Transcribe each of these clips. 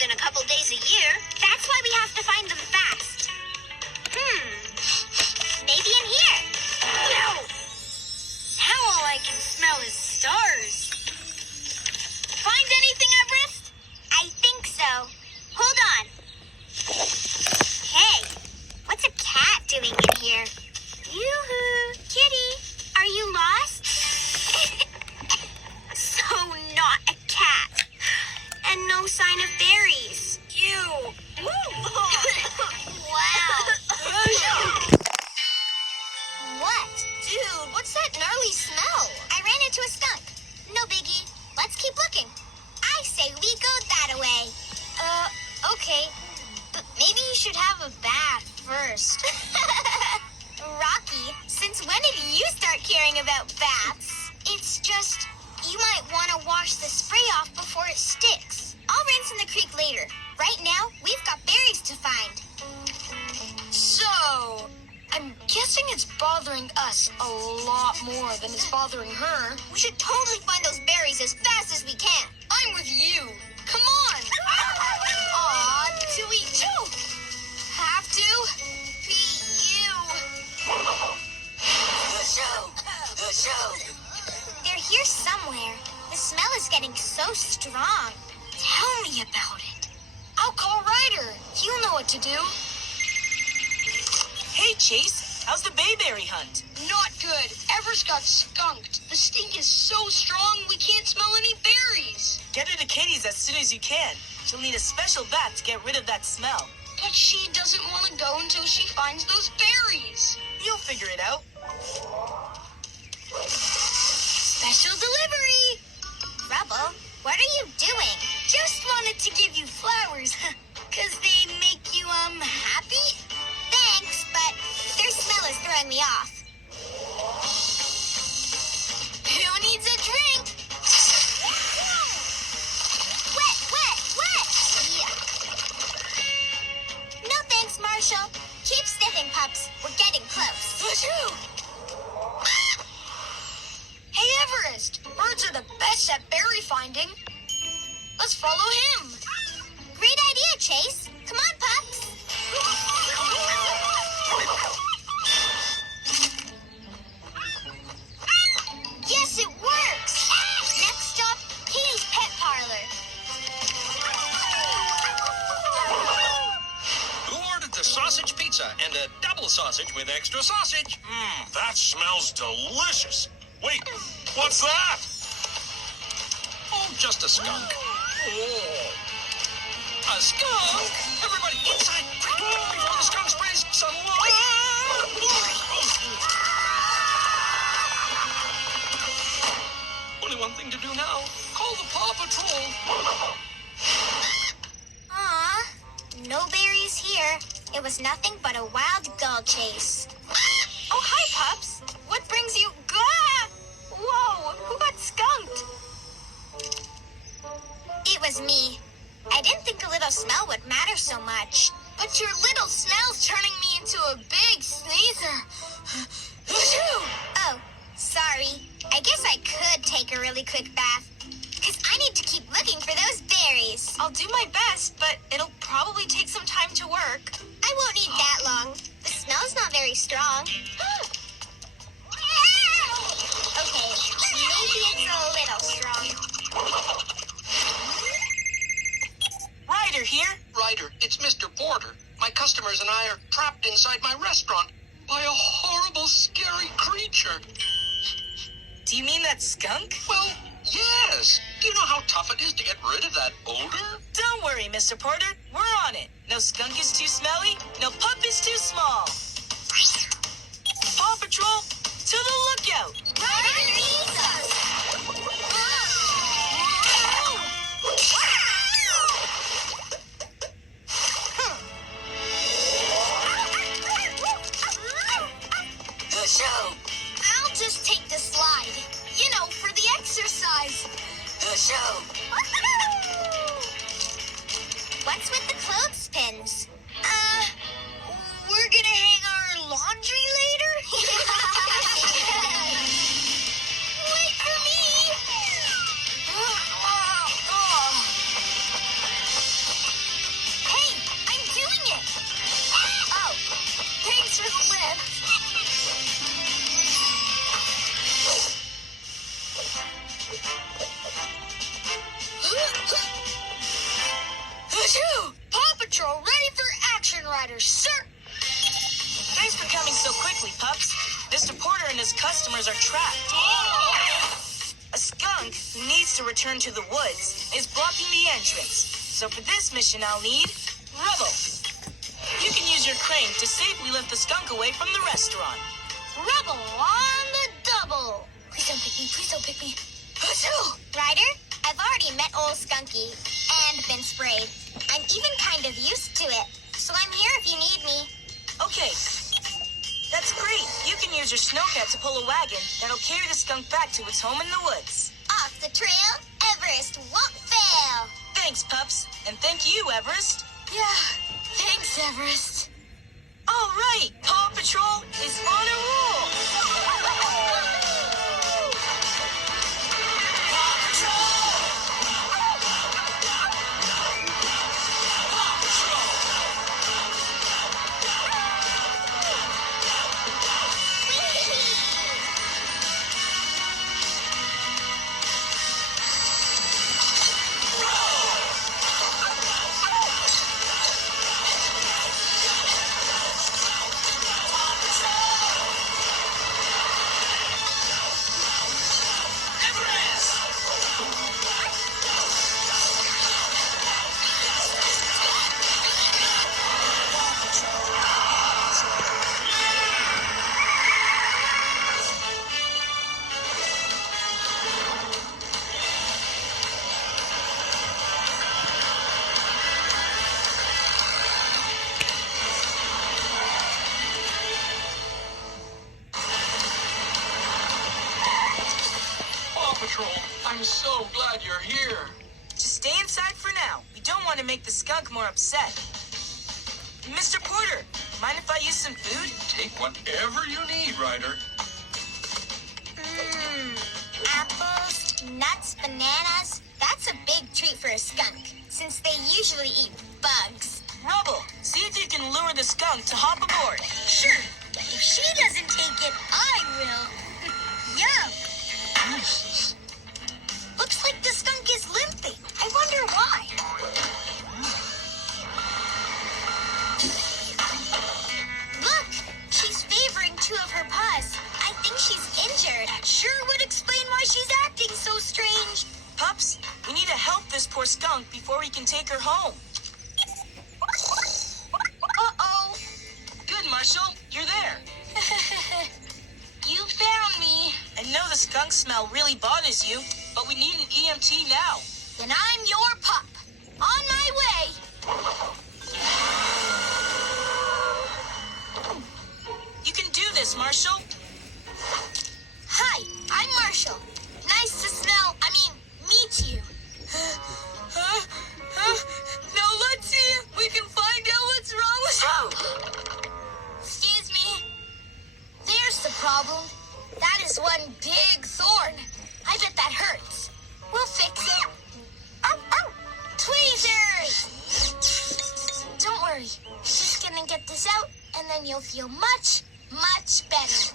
than a couple days a year. That's why we have to find them fast. Maybe in here. No! Now all I can smell is stars. Find anything, Everest? I think so. Hold on. Hey, what's a cat doing in here? Yoo-hoo! Kitty, are you lost? So not a cat. And no sign of berries. Ew. Wow. What? Dude, what's that gnarly smell? I ran into a skunk. No biggie. Let's keep looking. I say we go that way. Okay. But maybe you should have a bath first. Rocky, since when did you start caring about baths? It's just, you might want to wash the spray off before it sticks. I'll rinse in the creek later. Right now, we've got berries to find. So, I'm guessing it's bothering us a lot more than it's bothering her. We should totally find those berries as fast as we can. I'm with you. Come on. Aw, do we too? Have to? The show. They're here somewhere. The smell is getting so strong. Tell me about it. I'll call Ryder. He'll know what to do. Hey, Chase. How's the bayberry hunt? Not good. Everest got skunked. The stink is so strong we can't smell any berries. Get her to Katie's as soon as you can. She'll need a special bat to get rid of that smell. But she doesn't want to go until she finds those berries. You'll figure it out. Special delivery. Rubble, what are you doing? Just wanted to give you flowers. 'Cause they make you, happy? Thanks, but their smell is throwing me off. Who needs a drink? Wet. Yeah. No thanks, Marshall. Keep sniffing, Pups. We're getting close. Hey, Everest. Birds are the best at berry finding. Let's follow him. Great idea, Chase. Come on, Pups. Yes, it works. Next stop, Katie's Pet Parlor. Who ordered the sausage pizza and a double sausage with extra sausage? That smells delicious. Wait, what's that? Oh, just a skunk. Oh. A skunk? Everybody inside! Quick, before the skunk sprays some Only one thing to do now. Call the Paw Patrol. Aw, no berries here. It was nothing but a wild gull chase. Oh, hi, Pups. What brings you... Gah! Whoa, who got skunked? It was me. I didn't think a little smell would matter so much. But your little smell's turning me into a big sneezer. Oh, sorry. I guess I could take a really quick bath. 'Cause I need to keep looking for those berries. I'll do my best, but it'll probably take some time to work. I won't need that long. The smell's not very strong. Okay, maybe it's a little strong. Ryder here. Ryder, it's Mr. Porter. My customers and I are trapped inside my restaurant by a horrible, scary creature. Do you mean that skunk? Well, yes. Do you know how tough it is to get rid of that odor? Don't worry, Mr. Porter. We're on it. No skunk is too smelly. No pup is too small. Paw Patrol, to the lookout. Ryder needs us. The show. I'll just take the slide. You know, for the exercise. The show. What's with the clothespins? We're gonna hang our laundry later? Wait for me! Achoo! Paw Patrol ready for action, Riders, sir! Thanks for coming so quickly, Pups. Mr. Porter and his customers are trapped. A skunk who needs to return to the woods is blocking the entrance. So for this mission, I'll need rubble. You can use your crane to safely lift the skunk away from the restaurant. Rubble on the double! Please don't pick me, please don't pick me. Achoo! Ryder, I've already met old Skunky and been sprayed. I'm even kind of used to it, so I'm here if you need me. Okay. That's great. You can use your snowcat to pull a wagon that'll carry the skunk back to its home in the woods. Off the trail, Everest won't fail. Thanks, Pups. And thank you, Everest. Yeah, thanks, Everest. All right, Paw Patrol is on a roll. Paw Patrol! Paw Patrol! Paw Patrol, I'm so glad you're here. Just stay inside for now. We don't want to make the skunk more upset. Mr. Porter, mind if I use some food? Take whatever you need, Ryder. Apples, nuts, bananas. That's a big treat for a skunk, since they usually eat bugs. Rubble, see if you can lure the skunk to hop aboard. Sure, if she doesn't take it, I will. Yum! Looks like the skunk is limping. I wonder why. Look, she's favoring two of her paws. I think she's injured. That sure would explain why she's acting so strange. Pups, we need to help this poor skunk before we can take her home. Uh-oh. Good, Marshall. You're there. You found me. I know the skunk smell really bothers you, but we need an EMT now. Then I'm your pup. On my way. You can do this, Marshall. Hi, I'm Marshall. Nice to meet you. Now let's see if we can find out what's wrong with you. Excuse me. There's the problem. That is one big thorn. I bet that hurts. We'll fix it. Ow, ow. Tweezers! Don't worry. Just gonna get this out, and then you'll feel much, much better.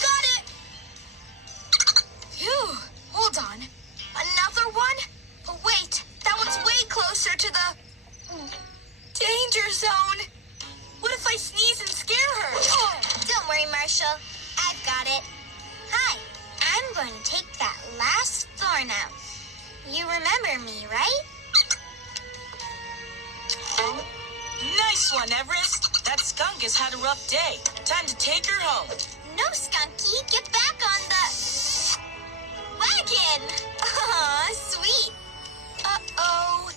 Got it! Phew. Hold on. Another one? But wait, that one's way closer to the danger zone. What if I sneeze and scare her? Oh. Don't worry, Marshall. I've got it. Hi, I'm going to take that last thorn out. You remember me, right? Nice one, Everest. That skunk has had a rough day. Time to take her home. No, Skunky, get back on the wagon. Aw, sweet. Uh-oh.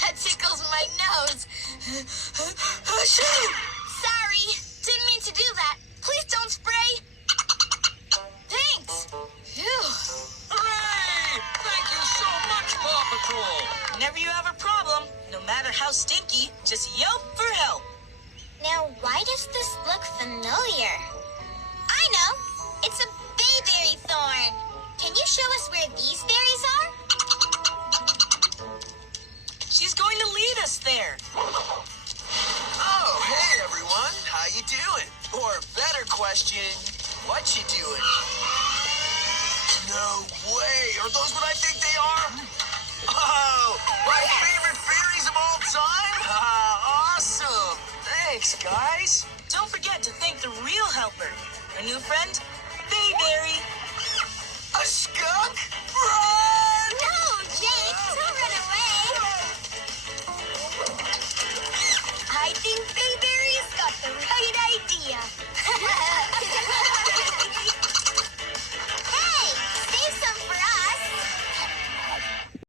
That tickles my nose. Achoo! Sorry. Didn't mean to do that. Please don't spray. Thanks. Phew. Hooray! Thank you so much, Paw Patrol. Whenever you have a problem, no matter how stinky, just yelp for help. Now, why does this look familiar? I know. It's a bayberry thorn. Can you show us where these berries are? She's going to lead us there. Oh, hey everyone, how you doing? Or better question, what you doing? No way, are those what I think they are? Thanks, guys. Don't forget to thank the real helper, our new friend, Bayberry. A skunk?